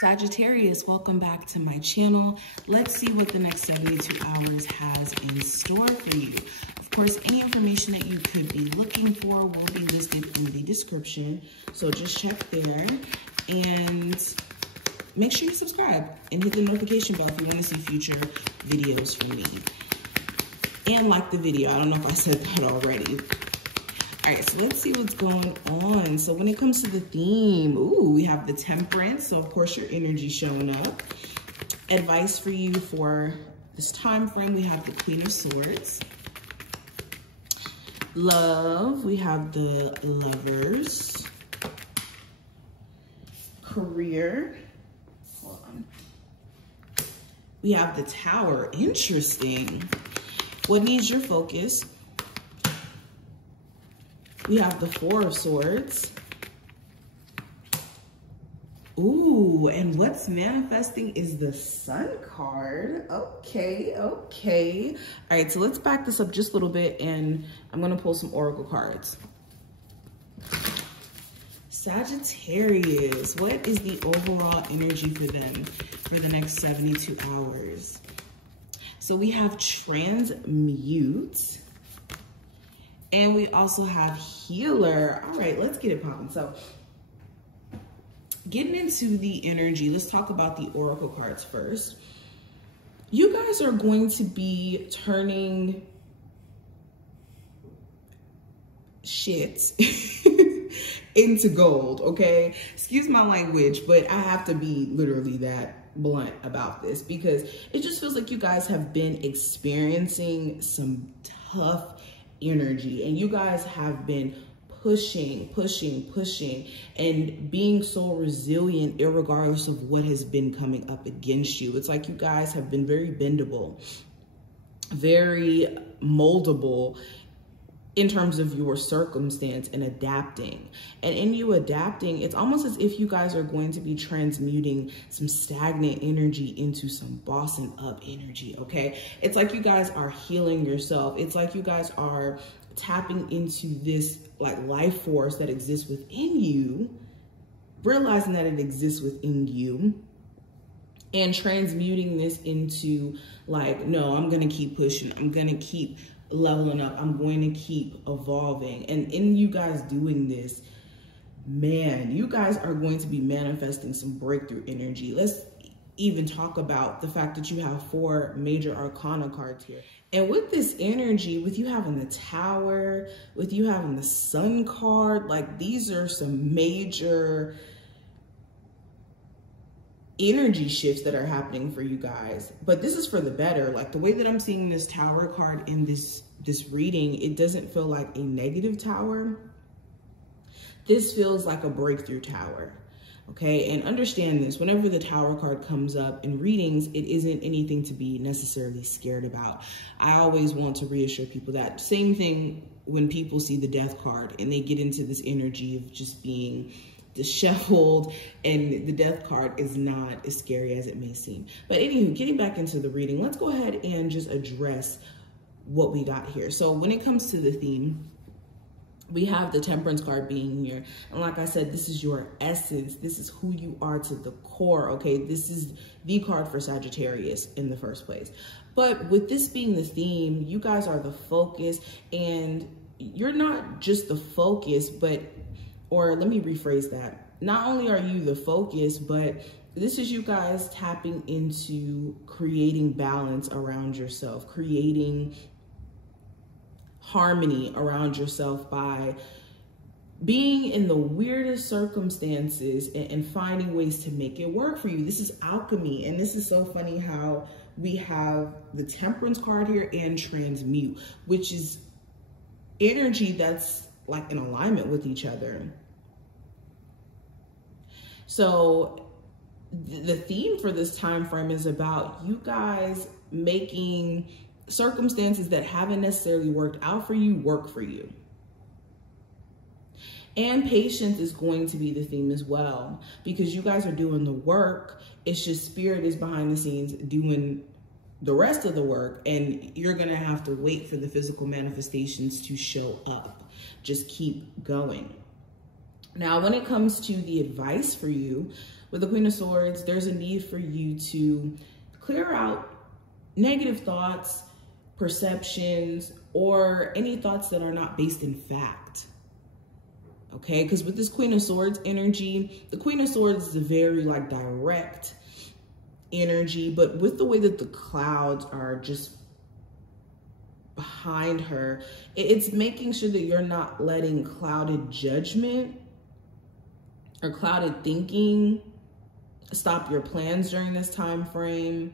Sagittarius, welcome back to my channel. Let's see what the next 72 hours has in store for you. Of course, any information that you could be looking for will be listed in the description. So just check there and make sure you subscribe and hit the notification bell if you want to see future videos from me. And like the video. I don't know if I said that already. All right, so let's see what's going on. So when it comes to the theme, ooh, we have the Temperance. So of course your energy showing up. Advice for you for this time frame, we have the Queen of Swords. Love, we have the Lovers. Career, hold on. We have the Tower, interesting. What needs your focus? We have the Four of Swords. Ooh, and what's manifesting is the Sun card. Okay, okay. All right, so let's back this up just a little bit and I'm gonna pull some oracle cards. Sagittarius, what is the overall energy for them for the next 72 hours? So we have Transmute. And we also have Healer. All right, let's get it popping. So getting into the energy, let's talk about the oracle cards first. You guys are going to be turning shit into gold, okay? Excuse my language, but I have to be literally that blunt about this because it just feels like you guys have been experiencing some tough energy and you guys have been pushing and being so resilient irregardless of what has been coming up against you. It's like you guys have been very bendable, very moldable in terms of your circumstance and adapting. And in you adapting, it's almost as if you guys are going to be transmuting some stagnant energy into some bossing up energy, okay? It's like you guys are healing yourself. It's like you guys are tapping into this like life force that exists within you, realizing that it exists within you, and transmuting this into like, no, I'm gonna keep pushing. I'm gonna keep leveling up. I'm going to keep evolving. And in you guys doing this, man, you guys are going to be manifesting some breakthrough energy. Let's even talk about the fact that you have 4 major arcana cards here. And with this energy, with you having the Tower, with you having the Sun card, like these are some major energy shifts that are happening for you guys, but this is for the better. Like the way that I'm seeing this Tower card in this reading, it doesn't feel like a negative tower. This feels like a breakthrough tower. Okay, and understand this, whenever the Tower card comes up in readings, it isn't anything to be necessarily scared about. I always want to reassure people that. Same thing when people see the Death card and they get into this energy of just being disheveled, and the Death card is not as scary as it may seem. But anywho, getting back into the reading, let's go ahead and just address what we got here. So when it comes to the theme, we have the Temperance card being here. And like I said, this is your essence. This is who you are to the core, okay? This is the card for Sagittarius in the first place. But with this being the theme, you guys are the focus, and you're not just the focus, but or let me rephrase that. Not only are you the focus, but this is you guys tapping into creating balance around yourself, creating harmony around yourself by being in the weirdest circumstances and finding ways to make it work for you. This is alchemy. And this is so funny how we have the Temperance card here and Transmute, which is energy that's like in alignment with each other. So the theme for this time frame is about you guys making circumstances that haven't necessarily worked out for you work for you. And patience is going to be the theme as well, because you guys are doing the work. It's just spirit is behind the scenes doing the rest of the work, and you're gonna have to wait for the physical manifestations to show up. Just keep going. Now, when it comes to the advice for you, With the Queen of Swords, there's a need for you to clear out negative thoughts, perceptions, or any thoughts that are not based in fact. Okay, because with this Queen of Swords energy, the Queen of Swords is a very like direct energy, but with the way that the clouds are just behind her, it's making sure that you're not letting clouded judgment or clouded thinking stop your plans during this time frame.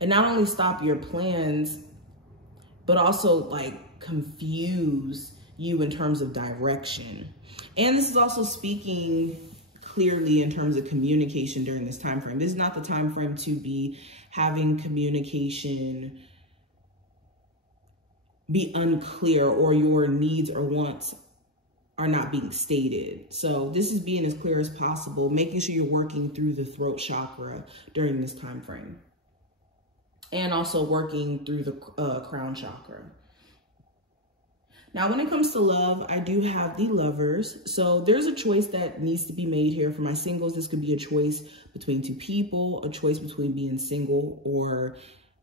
And not only stop your plans, but also like confuse you in terms of direction. And this is also speaking clearly in terms of communication during this time frame. This is not the time frame to be having communication be unclear or your needs or wants are not being stated. So this is being as clear as possible, making sure you're working through the throat chakra during this time frame. And also working through the crown chakra. Now, when it comes to love, I do have the Lovers. So there's a choice that needs to be made here for my singles. This could be a choice between two people, a choice between being single or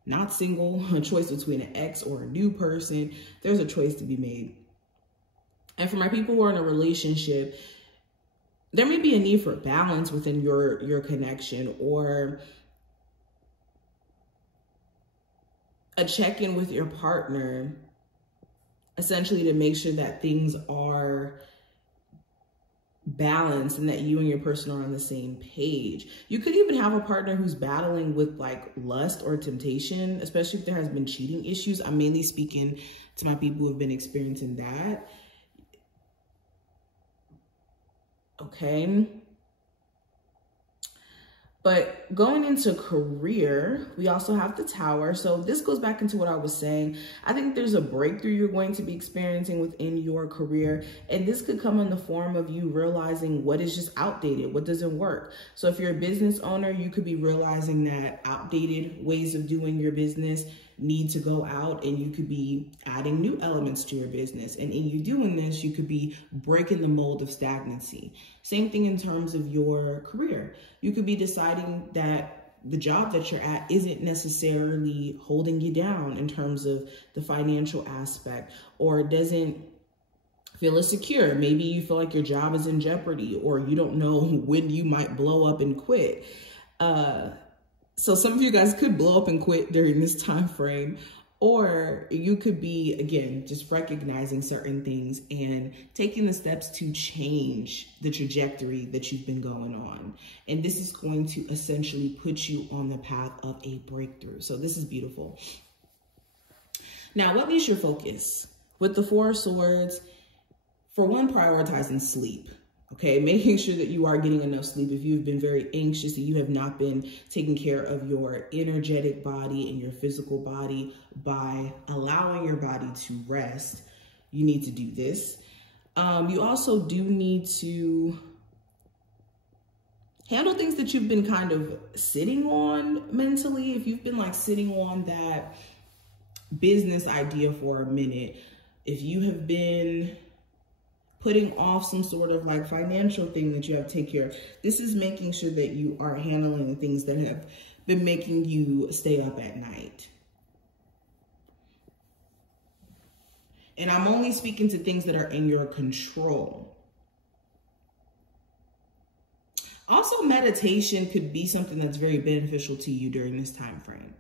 not single, a choice between an ex or a new person. There's a choice to be made. And for my people who are in a relationship, there may be a need for balance within your connection, or a check-in with your partner, essentially to make sure that things are balanced and that you and your person are on the same page. You could even have a partner who's battling with like lust or temptation, especially if there has been cheating issues. I'm mainly speaking to my people who have been experiencing that. Okay. But going into career, we also have the Tower. So this goes back into what I was saying. I think there's a breakthrough you're going to be experiencing within your career. And this could come in the form of you realizing what is just outdated, what doesn't work. So if you're a business owner, you could be realizing that outdated ways of doing your business need to go out, and you could be adding new elements to your business. And in you doing this, you could be breaking the mold of stagnancy. Same thing in terms of your career. You could be deciding that the job that you're at isn't necessarily holding you down in terms of the financial aspect, or doesn't feel as secure. Maybe you feel like your job is in jeopardy, or you don't know when you might blow up and quit. So some of you guys could blow up and quit during this time frame, or you could be, again, just recognizing certain things and taking the steps to change the trajectory that you've been going on. And this is going to essentially put you on the path of a breakthrough. So this is beautiful. Now, what needs your focus? With the Four of Swords, for one, prioritizing sleep. Okay, making sure that you are getting enough sleep. If you've been very anxious, that you have not been taking care of your energetic body and your physical body by allowing your body to rest, you need to do this. You also do need to handle things that you've been kind of sitting on mentally. If you've been like sitting on that business idea for a minute, if you have been putting off some sort of like financial thing that you have to take care of, this is making sure that you are handling the things that have been making you stay up at night. And I'm only speaking to things that are in your control. Also, meditation could be something that's very beneficial to you during this time frame.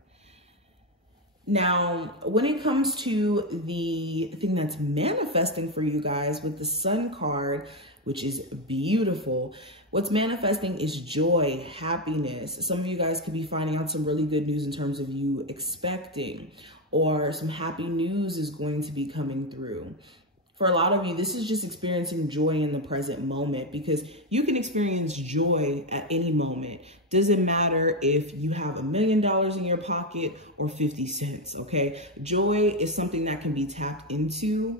Now, when it comes to the thing that's manifesting for you guys with the Sun card, which is beautiful, what's manifesting is joy, happiness. Some of you guys could be finding out some really good news in terms of you expecting, or some happy news is going to be coming through. For a lot of you, this is just experiencing joy in the present moment, because you can experience joy at any moment. Doesn't matter if you have $1 million in your pocket or 50 cents, okay? Joy is something that can be tapped into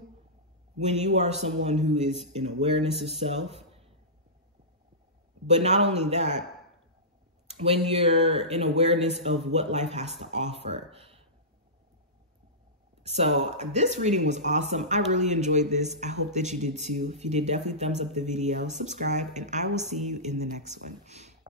when you are someone who is in awareness of self. But not only that, when you're in awareness of what life has to offer. So this reading was awesome. I really enjoyed this. I hope that you did too. If you did, definitely thumbs up the video, subscribe, and I will see you in the next one.